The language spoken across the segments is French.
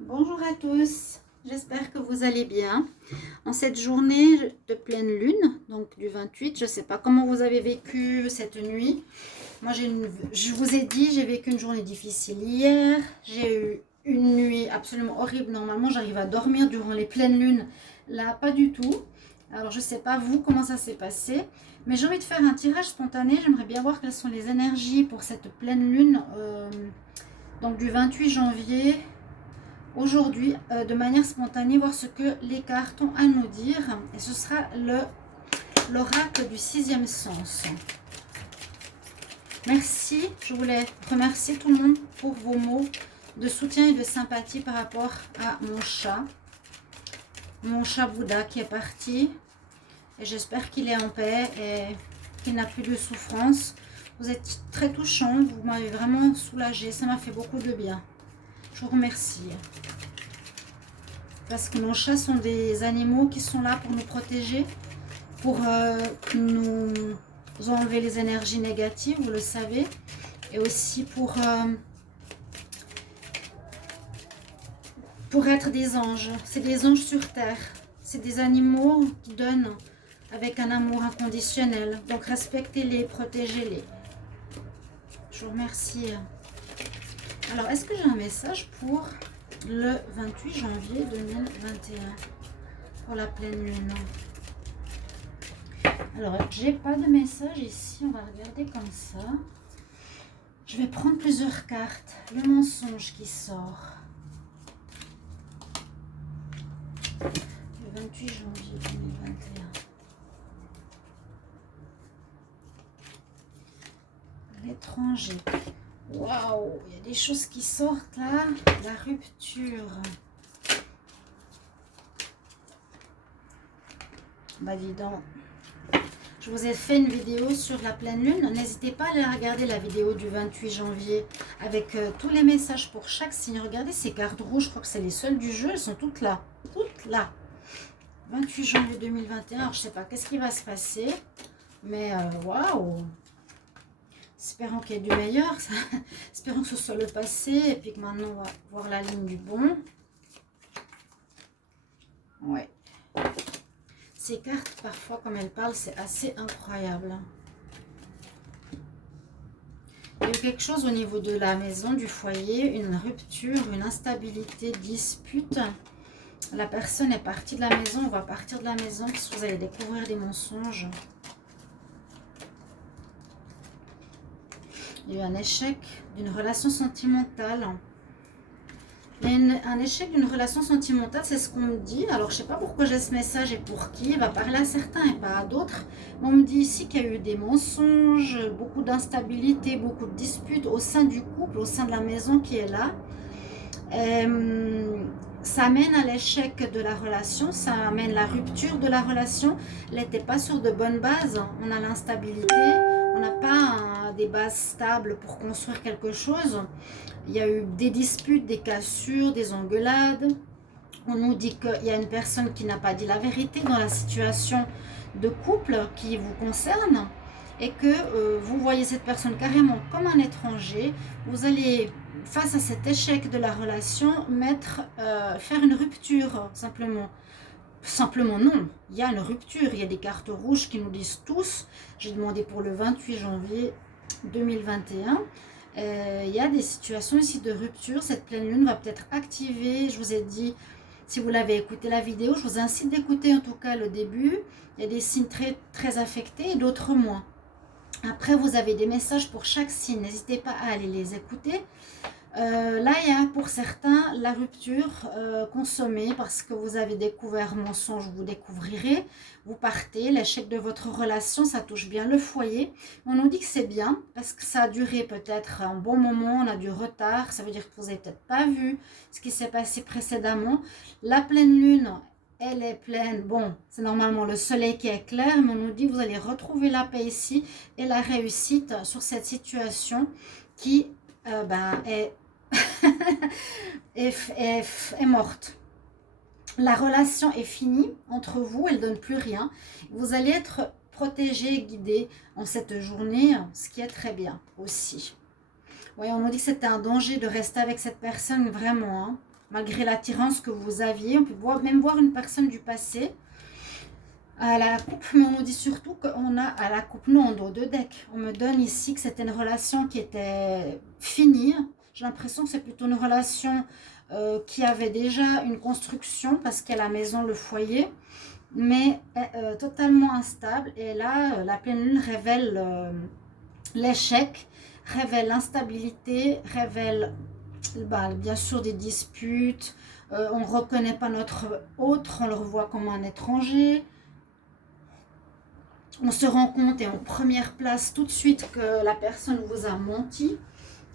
Bonjour à tous, j'espère que vous allez bien. En cette journée de pleine lune, donc du 28, je ne sais pas comment vous avez vécu cette nuit. Moi, je vous ai dit, j'ai vécu une journée difficile hier. J'ai eu une nuit absolument horrible. Normalement, j'arrive à dormir durant les pleines lunes. Là, pas du tout. Alors, je ne sais pas vous comment ça s'est passé. Mais j'ai envie de faire un tirage spontané. J'aimerais bien voir quelles sont les énergies pour cette pleine lune. Donc, du 28 janvier aujourd'hui, de manière spontanée, voir ce que les cartes ont à nous dire. Et ce sera l'oracle du sixième sens. Merci, je voulais remercier tout le monde pour vos mots de soutien et de sympathie par rapport à mon chat Bouddha qui est parti. Et j'espère qu'il est en paix et qu'il n'a plus de souffrance. Vous êtes très touchants, vous m'avez vraiment soulagé, ça m'a fait beaucoup de bien. Je vous remercie. Parce que nos chats sont des animaux qui sont là pour nous protéger, pour nous enlever les énergies négatives, vous le savez, et aussi pour être des anges. C'est des anges sur terre. C'est des animaux qui donnent avec un amour inconditionnel. Donc respectez-les, protégez-les. Je vous remercie. Alors, est-ce que j'ai un message pour le 28 janvier 2021 pour la pleine lune? Alors, j'ai pas de message ici. On va regarder comme ça. Je vais prendre plusieurs cartes. Le mensonge qui sort. Le 28 janvier 2021. L'étranger. Waouh, il y a des choses qui sortent là. La rupture. Bah dis donc. Je vous ai fait une vidéo sur la pleine lune. N'hésitez pas à aller regarder la vidéo du 28 janvier avec tous les messages pour chaque signe. Regardez ces cartes rouges, je crois que c'est les seules du jeu. Elles sont toutes là. Toutes là. 28 janvier 2021. Alors, je ne sais pas qu'est-ce qui va se passer. Mais waouh. Espérons qu'il y ait du meilleur. Espérons que ce soit le passé. Et puis que maintenant, on va voir la ligne du bon. Ouais. Ces cartes, parfois, comme elles parlent, c'est assez incroyable. Il y a eu quelque chose au niveau de la maison, du foyer, une rupture, une instabilité, dispute. La personne est partie de la maison, on va partir de la maison parce que vous allez découvrir des mensonges. Il y a eu un échec d'une relation sentimentale. Il y a un échec d'une relation sentimentale, c'est ce qu'on me dit. Alors, je ne sais pas pourquoi j'ai ce message et pour qui. Il va parler à certains et pas à d'autres. On me dit ici qu'il y a eu des mensonges, beaucoup d'instabilité, beaucoup de disputes au sein du couple, au sein de la maison qui est là. Ça amène à l'échec de la relation, ça amène à la rupture de la relation. Elle n'était pas sur de bonnes bases. On a l'instabilité, on n'a pas des bases stables pour construire quelque chose. Il y a eu des disputes, des cassures, des engueulades. On nous dit qu'il y a une personne qui n'a pas dit la vérité dans la situation de couple qui vous concerne et que vous voyez cette personne carrément comme un étranger. Vous allez, face à cet échec de la relation, faire une rupture simplement. Simplement non, il y a une rupture, il y a des cartes rouges qui nous disent tous. J'ai demandé pour le 28 janvier 2021. Il y a des situations ici de rupture. Cette pleine lune va peut-être activer, je vous ai dit, si vous l'avez écouté la vidéo, je vous incite d'écouter en tout cas le début. Il y a des signes très, très affectés et d'autres moins. Après, vous avez des messages pour chaque signe. N'hésitez pas à aller les écouter. Là, il y a pour certains la rupture consommée parce que vous avez découvert un mensonge, vous découvrirez, vous partez, l'échec de votre relation, ça touche bien le foyer. On nous dit que c'est bien parce que ça a duré peut-être un bon moment, on a du retard, ça veut dire que vous n'avez peut-être pas vu ce qui s'est passé précédemment. La pleine lune, elle est pleine, bon, c'est normalement le soleil qui est clair, mais on nous dit que vous allez retrouver la paix ici et la réussite sur cette situation qui est morte. La relation est finie entre vous, elle ne donne plus rien. Vous allez être protégé, guidé en cette journée, ce qui est très bien aussi. Oui, on nous dit que c'était un danger de rester avec cette personne, vraiment. Hein. malgré l'attirance que vous aviez. On peut même voir une personne du passé à la coupe, mais on nous dit surtout qu'on a à la coupe, non, dans 2 decks. On me donne ici que c'était une relation qui était finie. J'ai l'impression que c'est plutôt une relation qui avait déjà une construction parce qu'il y a la maison, le foyer, mais totalement instable. Et là, la pleine lune révèle l'échec, révèle l'instabilité, révèle bien sûr des disputes. On ne reconnaît pas notre autre, on le revoit comme un étranger. On se rend compte et en première place tout de suite que la personne vous a menti.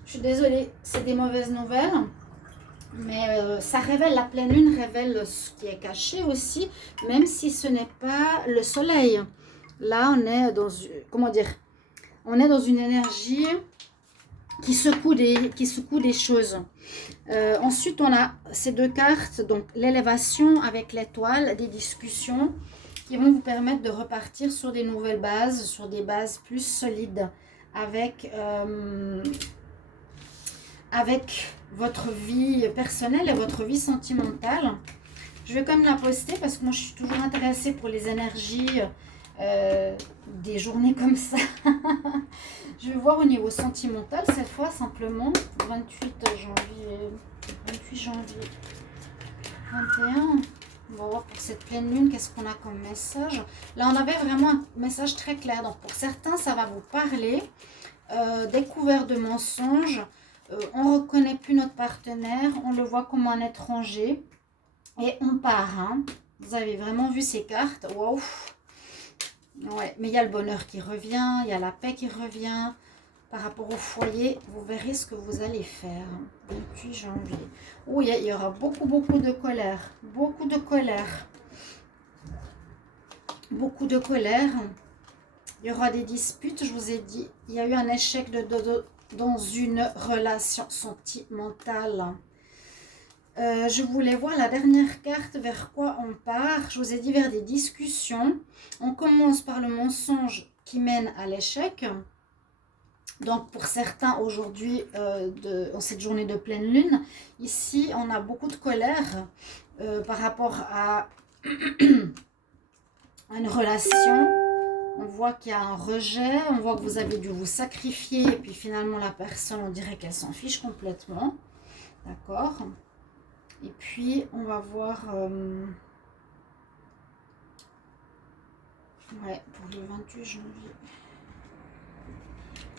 Je suis désolée, c'est des mauvaises nouvelles. Mais ça révèle, la pleine lune révèle ce qui est caché aussi, même si ce n'est pas le soleil. Là, on est dans, comment dire, on est dans une énergie qui secoue des choses. Ensuite, on a ces 2 cartes, donc l'élévation avec l'étoile, des discussions qui vont vous permettre de repartir sur des nouvelles bases, sur des bases plus solides, avec votre vie personnelle et votre vie sentimentale. Je vais quand même la poster parce que moi je suis toujours intéressée pour les énergies des journées comme ça. Je vais voir au niveau sentimental cette fois simplement. 28 janvier 21. On va voir pour cette pleine lune, qu'est-ce qu'on a comme message. Là, on avait vraiment un message très clair. Donc, pour certains, ça va vous parler. Découvert de mensonges. On ne reconnaît plus notre partenaire. On le voit comme un étranger. Et on part. Hein. Vous avez vraiment vu ces cartes. Waouh. Ouais, mais il y a le bonheur qui revient. Il y a la paix qui revient. Par rapport au foyer, vous verrez ce que vous allez faire. 28 janvier. Oh, il y aura beaucoup de colère. Beaucoup de colère. Beaucoup de colère. Il y aura des disputes, je vous ai dit. Il y a eu un échec dans une relation sentimentale. Je voulais voir la dernière carte, vers quoi on part. Je vous ai dit vers des discussions. On commence par le mensonge qui mène à l'échec. Donc pour certains aujourd'hui, en cette journée de pleine lune, ici on a beaucoup de colère par rapport à une relation. On voit qu'il y a un rejet, on voit que vous avez dû vous sacrifier et puis finalement la personne, on dirait qu'elle s'en fiche complètement. D'accord? Et puis on va voir... ouais, pour le 28 janvier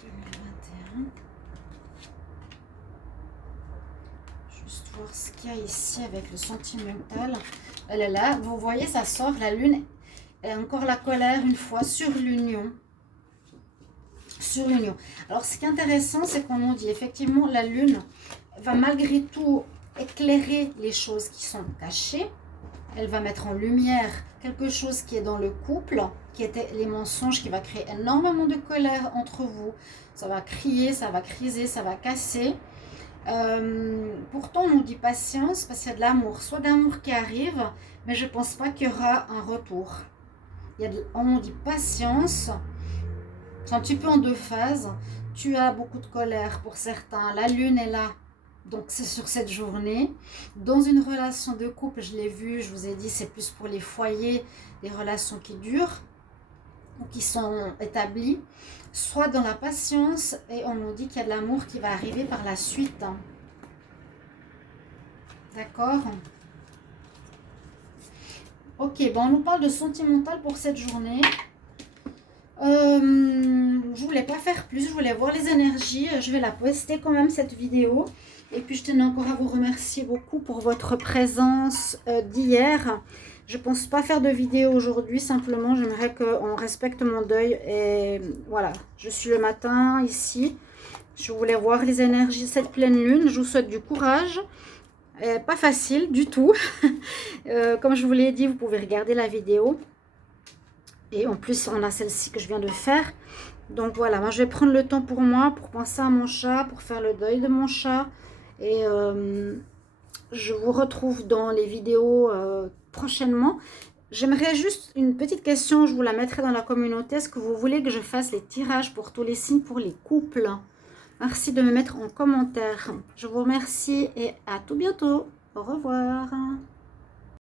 2021. Juste voir ce qu'il y a ici avec le sentimental. Elle est là, vous voyez, ça sort, la lune. Et encore la colère une fois sur l'union. Sur l'union. Alors, ce qui est intéressant, c'est qu'on nous dit effectivement la lune va malgré tout éclairer les choses qui sont cachées. Elle va mettre en lumière quelque chose qui est dans le couple, qui étaient les mensonges, qui va créer énormément de colère entre vous. Ça va crier, ça va criser, ça va casser. Pourtant, on nous dit patience parce qu'il y a de l'amour. Soit d'amour qui arrive, mais je ne pense pas qu'il y aura un retour. On nous dit patience. C'est un petit peu en 2 phases. Tu as beaucoup de colère pour certains. La lune est là. Donc, c'est sur cette journée. Dans une relation de couple, je l'ai vu, je vous ai dit, c'est plus pour les foyers, des relations qui durent, ou qui sont établies. Soit dans la patience, et on nous dit qu'il y a de l'amour qui va arriver par la suite. D'accord ? Ok, bon, on nous parle de sentimental pour cette journée. Je voulais pas faire plus, je voulais voir les énergies. Je vais la poster quand même cette vidéo. Et puis je tenais encore à vous remercier beaucoup pour votre présence d'hier. Je pense pas faire de vidéo aujourd'hui, simplement j'aimerais qu'on respecte mon deuil. Et voilà, je suis le matin ici. Je voulais voir les énergies de cette pleine lune. Je vous souhaite du courage. Pas facile du tout. Comme je vous l'ai dit, vous pouvez regarder la vidéo. Et en plus, on a celle-ci que je viens de faire. Donc voilà, moi je vais prendre le temps pour moi, pour penser à mon chat, pour faire le deuil de mon chat. Et je vous retrouve dans les vidéos prochainement. J'aimerais juste une petite question, je vous la mettrai dans la communauté. Est-ce que vous voulez que je fasse les tirages pour tous les signes, pour les couples? Merci de me mettre en commentaire. Je vous remercie et à tout bientôt. Au revoir.